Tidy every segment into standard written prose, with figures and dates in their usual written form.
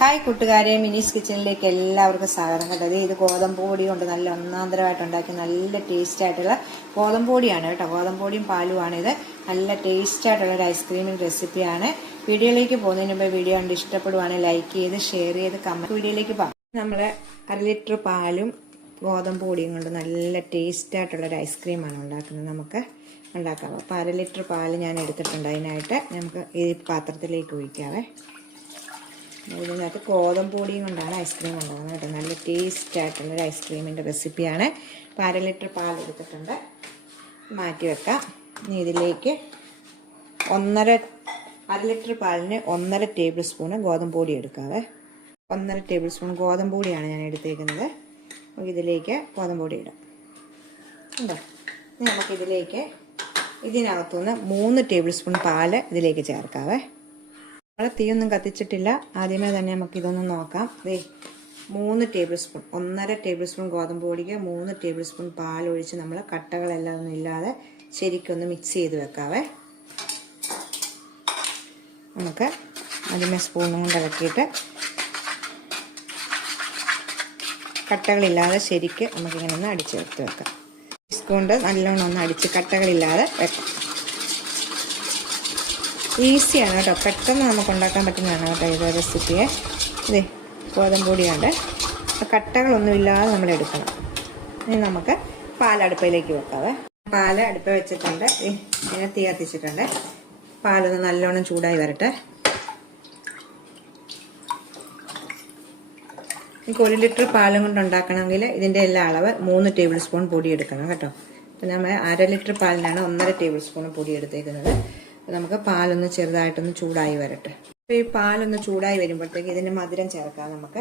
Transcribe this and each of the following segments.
Hi കൂട്ടുകാരെ, മിനീസ് കിച്ചണിലേക്ക് എല്ലാവർക്കും സ്വാഗതം. കേട്ടത് ഇത് ഗോതമ്പ് പൊടി കൊണ്ട് നല്ല ഒന്നാന്തരമായിട്ട് ഉണ്ടാക്കി നല്ല ടേസ്റ്റ് ആയിട്ടുള്ള ഗോതമ്പ് പൊടിയാണ് കേട്ടോ. ഗോതമ്പ് പൊടിയും പാലുമാണ് ഇത്. നല്ല ടേസ്റ്റ് ആയിട്ടുള്ള ഒരു ഐസ്ക്രീമിംഗ് റെസിപ്പിയാണ്. വീഡിയോയിലേക്ക് പോകുന്നതിന് മുമ്പ് വീഡിയോ കണ്ട് ഇഷ്ടപ്പെടുവാണെങ്കിൽ ലൈക്ക് ചെയ്ത് ഷെയർ ചെയ്ത് കമന്റ്. വീഡിയോയിലേക്ക് പോകാം. നമ്മൾ 1 ലിറ്റർ പാലും ഗോതമ്പ് പൊടിയും കൊണ്ട് നല്ല ടേസ്റ്റ് ആയിട്ടുള്ളൊരു ഐസ്ക്രീമാണ് ഉണ്ടാക്കുന്നത്. നമുക്ക് ഉണ്ടാക്കാം. അപ്പോൾ 1 ലിറ്റർ പാല് ഞാൻ എടുത്തിട്ടുണ്ട്. അതിനായിട്ട് നമുക്ക് ഈ പാത്രത്തിലേക്ക് ഒഴിക്കാവേ. ഇതിനകത്ത് ഗോതമ്പ് പൊടിയും കൊണ്ടാണ് ഐസ്ക്രീം ഉണ്ടാകുന്നത് കേട്ടോ. നല്ല ടേസ്റ്റ് ആയിട്ടുള്ളൊരു ഐസ്ക്രീമിൻ്റെ റെസിപ്പിയാണ്. അപ്പോൾ 1 ലിറ്റർ പാൽ എടുത്തിട്ടുണ്ട്, മാറ്റി വെക്കാം. ഇനി ഇതിലേക്ക് 1 ലിറ്റർ പാലിന് 1.5 ടേബിൾ സ്പൂണ് ഗോതമ്പ് പൊടി എടുക്കാവേ. 1.5 ടേബിൾ സ്പൂൺ ഗോതമ്പ് പൊടിയാണ് ഞാൻ എടുത്തേക്കുന്നത്. ഇതിലേക്ക് ഗോതമ്പ് പൊടി ഇടാം. ഉണ്ടോ? നമുക്കിതിലേക്ക് ഇതിനകത്തുനിന്ന് 3 ടേബിൾ സ്പൂൺ പാല് ഇതിലേക്ക് ചേർക്കാവേ. നമ്മൾ തീയൊന്നും കത്തിച്ചിട്ടില്ല. ആദ്യമേ തന്നെ നമുക്ക് ഇതൊന്ന് നോക്കാം. 3 ടേബിൾ സ്പൂൺ, 1.5 ടേബിൾ സ്പൂൺ ഗോതമ്പ് പൊടിക്ക് 3 ടേബിൾ സ്പൂൺ പാലൊഴിച്ച് നമ്മൾ കട്ടകളെല്ലാം ഒന്നും ഇല്ലാതെ ശരിക്കൊന്ന് മിക്സ് ചെയ്ത് വെക്കാവേ. നമുക്ക് ആദ്യമേ സ്പൂണും കൊണ്ട് ഇളക്കിയിട്ട് കട്ടകളില്ലാതെ ശരിക്ക് നമുക്കിങ്ങനെ ഒന്ന് അടിച്ച് വെച്ച് വെക്കാം. കൊണ്ട് നല്ലോണം ഒന്ന് അടിച്ച് കട്ടകളില്ലാതെ വെക്കാം. ഈസിയാണ് കേട്ടോ, പെട്ടെന്ന് നമുക്ക് ഉണ്ടാക്കാൻ പറ്റുന്നതാണ് കേട്ടോ ഇത് റെസിപ്പിയെ. ഇതേ ഗോതമ്പ് പൊടിയുണ്ട്. കട്ടകളൊന്നും ഇല്ലാതെ നമ്മൾ എടുക്കണം. ഇനി നമുക്ക് പാലടുപ്പയിലേക്ക് വെക്കാവേ. പാല് അടുപ്പ വെച്ചിട്ടുണ്ട്. ഇങ്ങനെ തീ കത്തിച്ചിട്ടുണ്ട്. പാലൊന്ന് നല്ലോണം ചൂടായി വരട്ടെ. എനിക്ക് 1 ലിറ്റർ പാലും കൊണ്ട് ഉണ്ടാക്കണമെങ്കിൽ ഇതിൻ്റെ എല്ലാ അളവ് 3 ടേബിൾ സ്പൂൺ പൊടി എടുക്കണം കേട്ടോ. അപ്പം നമ്മൾ 1/2 ലിറ്റർ പാലിനാണ് 1.5 ടേബിൾ സ്പൂൺ പൊടി എടുത്തേക്കുന്നത്. നമുക്ക് പാലൊന്ന് ചെറുതായിട്ടൊന്ന് ചൂടായി വരട്ടെ. അപ്പോൾ ഈ പാലൊന്ന് ചൂടായി വരുമ്പോഴത്തേക്ക് ഇതിൻ്റെ മധുരം ചേർക്കാം. നമുക്ക്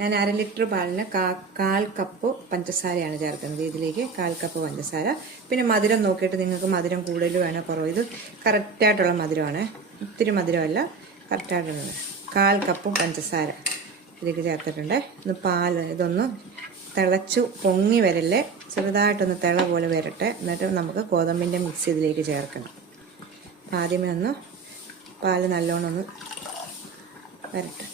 ഞാൻ 1/2 ലിറ്റർ പാലിന് 1/4 കപ്പ് പഞ്ചസാരയാണ് ചേർക്കുന്നത്. ഇതിലേക്ക് 1/4 കപ്പ് പഞ്ചസാര. പിന്നെ മധുരം നോക്കിയിട്ട് നിങ്ങൾക്ക് മധുരം കൂടുതൽ വേണോ കുറവ്. ഇത് കറക്റ്റായിട്ടുള്ള മധുരമാണ്, ഒത്തിരി മധുരമല്ല, കറക്റ്റായിട്ടുള്ളത്. 1/4 കപ്പ് പഞ്ചസാര ഇതിലേക്ക് ചേർത്തിട്ടുണ്ട്. ഇതൊന്ന് തിളച്ച് പൊങ്ങി വരല്ലേ, ചെറുതായിട്ടൊന്ന് തിള പോലെ വരട്ടെ. എന്നിട്ട് നമുക്ക് ഗോതമ്പിൻ്റെ മിക്സ് ഇതിലേക്ക് ചേർക്കണം. ആദ്യമേ ഒന്ന് പാല് നല്ലോണം ഒന്ന് വരട്ടെ.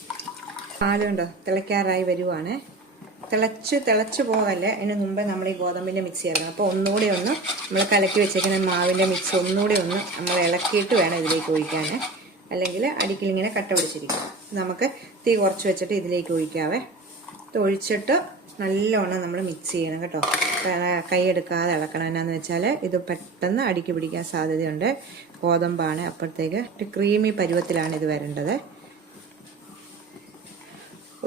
പാലുണ്ടോ തിളയ്ക്കാറായി വരുവാണ്. തിളച്ച് പോകല്ലേ, അതിന് മുമ്പേ നമ്മൾ ഈ ഗോതമ്പിൻ്റെ മിക്സ് ചേർക്കണം. അപ്പോൾ ഒന്നുകൂടി ഒന്ന് നമ്മൾ കലക്കി വെച്ചേക്കുന്ന മാവിൻ്റെ മിക്സ് ഒന്നുകൂടി ഒന്ന് നമ്മൾ ഇളക്കിയിട്ട് വേണം ഇതിലേക്ക് ഒഴിക്കാൻ. അല്ലെങ്കിൽ അടിക്കിലിങ്ങനെ കട്ട പിടിച്ചിരിക്കും. നമുക്ക് തീ കുറച്ച് വെച്ചിട്ട് ഇതിലേക്ക് ഒഴിക്കാവേ. ഇത് ഒഴിച്ചിട്ട് നല്ലോണം നമ്മൾ മിക്സ് ചെയ്യണം കേട്ടോ. കൈയെടുക്കാതെ ഇളക്കണം. എന്നാന്ന് വെച്ചാൽ ഇത് പെട്ടെന്ന് അടുക്കി പിടിക്കാൻ സാധ്യതയുണ്ട്. ഗോതമ്പാണ്, അപ്പോഴത്തേക്ക് ഒരു ക്രീമി പരുവത്തിലാണ് ഇത് വരേണ്ടത്.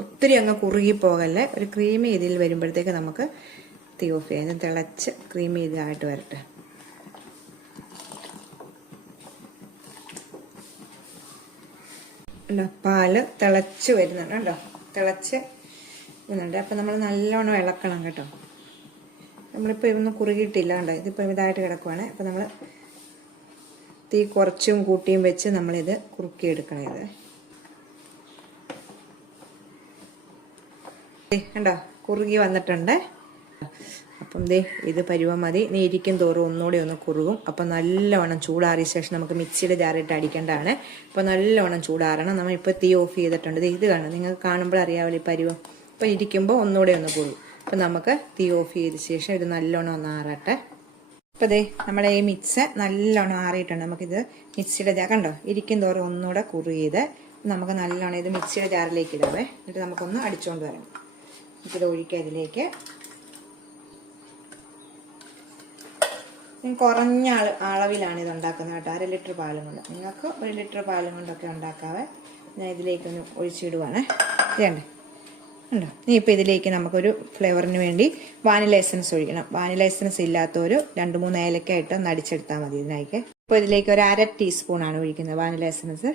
ഒത്തിരി അങ്ങ് കുറുകി പോകല്ലേ, ഒരു ക്രീമി ഇതിൽ വരുമ്പോഴത്തേക്ക് നമുക്ക് തീ ഓഫ് ചെയ്യാം. തിളച്ച് ക്രീമി ഇതായിട്ട് വരട്ടെ. പാല് തിളച്ച് വരുന്നുണ്ട് കേട്ടോ, തിളച്ച് വരുന്നുണ്ട്. അപ്പം നമ്മൾ നല്ലോണം ഇളക്കണം കേട്ടോ. നമ്മളിപ്പോൾ ഇതൊന്നും കുറുകിയിട്ടില്ല കണ്ടോ, ഇതിപ്പോൾ ഇതായിട്ട് കിടക്കുവാണ്. അപ്പം നമ്മൾ തീ കുറച്ചും കൂട്ടിയും വെച്ച് നമ്മളിത് കുറുക്കിയെടുക്കണം. ഇത് കണ്ടോ കുറുകി വന്നിട്ടുണ്ട്. അപ്പം ഇത് പരുവം മതി. ഇനി ഇരിക്കും തോറും ഒന്നുകൂടി ഒന്ന് കുറുകും. അപ്പം നല്ലവണ്ണം ചൂടാറിയ ശേഷം നമുക്ക് മിക്സിയുടെ ജാറിട്ട് അടിക്കേണ്ടതാണ്. അപ്പോൾ നല്ലവണ്ണം ചൂടാറണം. നമ്മളിപ്പോൾ തീ ഓഫ് ചെയ്തിട്ടുണ്ട്. ഇത് കാണും, നിങ്ങൾക്ക് കാണുമ്പോൾ അറിയാമല്ലോ ഈ പരുവം. അപ്പോൾ ഇരിക്കുമ്പോൾ ഒന്നുകൂടി ഒന്ന് കുറുകും. അപ്പം നമുക്ക് തീ ഓഫ് ചെയ്ത ശേഷം ഇത് നല്ലോണം ഒന്ന് ആറട്ടെ. അപ്പോൾ നമ്മുടെ ഈ മിക്സ് നല്ലോണം ആറിയിട്ടുണ്ട്. നമുക്കിത് മിക്സിയുടെ ജാർ കണ്ടോ, ഇരിക്കും തോറും ഒന്നുകൂടെ കുറുകിയത് നമുക്ക് നല്ലോണം ഇത് മിക്സിയുടെ ജാറിലേക്ക് ഇടാവേ. എന്നിട്ട് നമുക്കൊന്ന് അടിച്ചുകൊണ്ട് വരണം. നമുക്കിത് ഒഴിക്കാം ഇതിലേക്ക്. കുറഞ്ഞ അളവിലാണ് ഇത് ഉണ്ടാക്കുന്നത് കേട്ടോ. 1/2 ലിറ്റർ പാലും കൊണ്ട്. നിങ്ങൾക്ക് 1 ലിറ്റർ പാലും കൊണ്ടൊക്കെ ഉണ്ടാക്കാവേ. ഞാൻ ഇതിലേക്കൊന്ന് ഒഴിച്ചിടുവാണ്. ഇതേണ്ടേ ഉണ്ടോ. ഇനി ഇപ്പോൾ ഇതിലേക്ക് നമുക്കൊരു ഫ്ലേവറിന് വേണ്ടി വാനില എസൻസ് ഒഴിക്കണം. വാനില എസൻസ് ഇല്ലാത്തൊരു 2-3 ഏലക്കായിട്ട് ഒന്ന് അടിച്ചെടുത്താൽ മതി ഇതിനായിട്ട്. ഇപ്പോൾ ഇതിലേക്ക് ഒരു 1/2 ടീസ്പൂണാണ് ഒഴിക്കുന്നത് വാനില എസൻസ്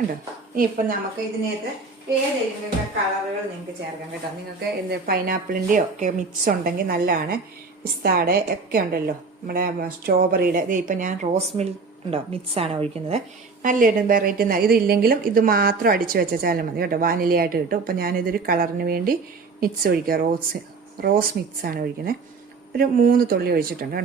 ഉണ്ടോ. ഇനി ഇപ്പം നമുക്ക് ഇതിനകത്ത് ഏതെങ്കിലും കളറുകൾ നിങ്ങൾക്ക് ചേർക്കാം കേട്ടോ. നിങ്ങൾക്ക് പൈനാപ്പിളിൻ്റെയോ ഒക്കെ മിക്സ് ഉണ്ടെങ്കിൽ നല്ലതാണ്. പിസ്താടെ ഒക്കെ ഉണ്ടല്ലോ, നമ്മുടെ സ്ട്രോബെറിയുടെ. ഇപ്പം ഞാൻ റോസ് മിൽക്ക് ഉണ്ടോ മിക്സാണ് ഒഴിക്കുന്നത്. നല്ലൊരു വെറൈറ്റി. ഇതില്ലെങ്കിലും ഇത് മാത്രം അടിച്ചു വെച്ചാലും മതി കേട്ടോ, വാനിലയായിട്ട് കിട്ടും. അപ്പം ഞാനിതൊരു കളറിന് വേണ്ടി മിക്സ് ഒഴിക്കുക. റോസ് മിക്സാണ് ഒഴിക്കുന്നത്. ഒരു 3 തുള്ളി ഒഴിച്ചിട്ടുണ്ട്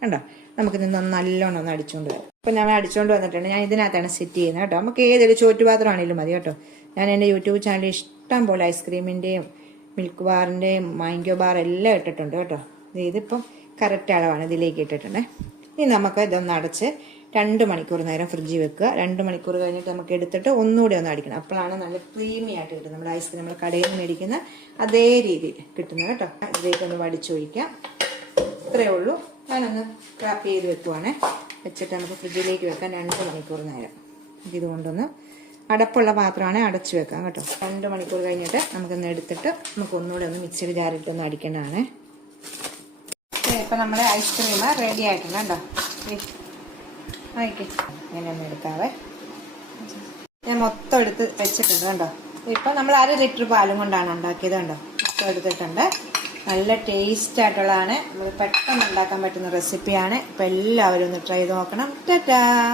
കണ്ടോ. നമുക്കിത് നല്ലോണം ഒന്ന് അടിച്ചുകൊണ്ട് വരാം. അപ്പം ഞാൻ അടിച്ചുകൊണ്ട് വന്നിട്ടുണ്ട്. ഞാൻ ഇതിനകത്താണ് സെറ്റ് ചെയ്യുന്നത് കേട്ടോ. നമുക്ക് ഏതൊരു ചോറ്റുപാത്രമാണെങ്കിലും മതി കേട്ടോ. ഞാൻ എൻ്റെ യൂട്യൂബ് ചാനലിൽ ഇഷ്ടം പോലെ ഐസ്ക്രീമിൻ്റെയും മിൽക്ക് ബാറിൻ്റെയും മാംഗോ ബാർ എല്ലാം ഇട്ടിട്ടുണ്ട് കേട്ടോ. ഇതിപ്പം കറക്റ്റ് അളവാണ്, ഇതിലേക്ക് ഇട്ടിട്ടുണ്ട്. ഇനി നമുക്ക് ഇതൊന്ന് അടച്ച് 2 മണിക്കൂർ നേരം ഫ്രിഡ്ജിൽ വെക്കുക. 2 മണിക്കൂർ കഴിഞ്ഞിട്ട് നമുക്ക് എടുത്തിട്ട് ഒന്നുകൂടി ഒന്ന് അടിക്കണം. അപ്പോഴാണ് നല്ല ക്രീമി ആയിട്ട് കിട്ടുന്നത്. നമ്മുടെ ഐസ്ക്രീം നമ്മൾ കടയിൽ നിന്ന് മേടിക്കുന്ന അതേ രീതിയിൽ കിട്ടുന്നത് കേട്ടോ. ഇതിലേക്കൊന്ന് വടിച്ചൊഴിക്കാം. ഇത്രയേ ഉള്ളൂ. ഞാനൊന്ന് ടാപ്പ് ചെയ്ത് വെക്കുവാണേ. വെച്ചിട്ട് നമുക്ക് ഫ്രിഡ്ജിലേക്ക് വെക്കാം 2 മണിക്കൂർ നേരം. ഇതുകൊണ്ടൊന്ന് അടപ്പുള്ള പാത്രമാണെങ്കിൽ അടച്ചു വെക്കാം കേട്ടോ. 2 മണിക്കൂർ കഴിഞ്ഞിട്ട് നമുക്കൊന്ന് എടുത്തിട്ട് നമുക്ക് ഒന്നുകൂടെ ഒന്ന് മിക്സിയുടെ ജാറിട്ടൊന്ന് അടിക്കേണ്ടതാണ്. ഇപ്പം നമ്മുടെ ഐസ്ക്രീം റെഡി ആയിട്ടുണ്ട് കേട്ടോ. ആയിക്കേ, ഞാനൊന്ന് എടുക്കാവേ. ഞാൻ മൊത്തം എടുത്ത് വെച്ചിട്ടുണ്ട് കണ്ടോ. ഇപ്പം നമ്മൾ 1/2 ലിറ്റർ പാലും കൊണ്ടാണ് ഉണ്ടാക്കിയത് കണ്ടോ. മൊത്തം എടുത്തിട്ടുണ്ട്. നല്ല ടേസ്റ്റ് ആയിട്ടുള്ളതാണ്. നമ്മൾ പെട്ടെന്ന് ഉണ്ടാക്കാൻ പറ്റുന്ന റെസിപ്പിയാണ്. ഇപ്പം എല്ലാവരും ഒന്ന് ട്രൈ ചെയ്ത് നോക്കണം. ടാറ്റാ.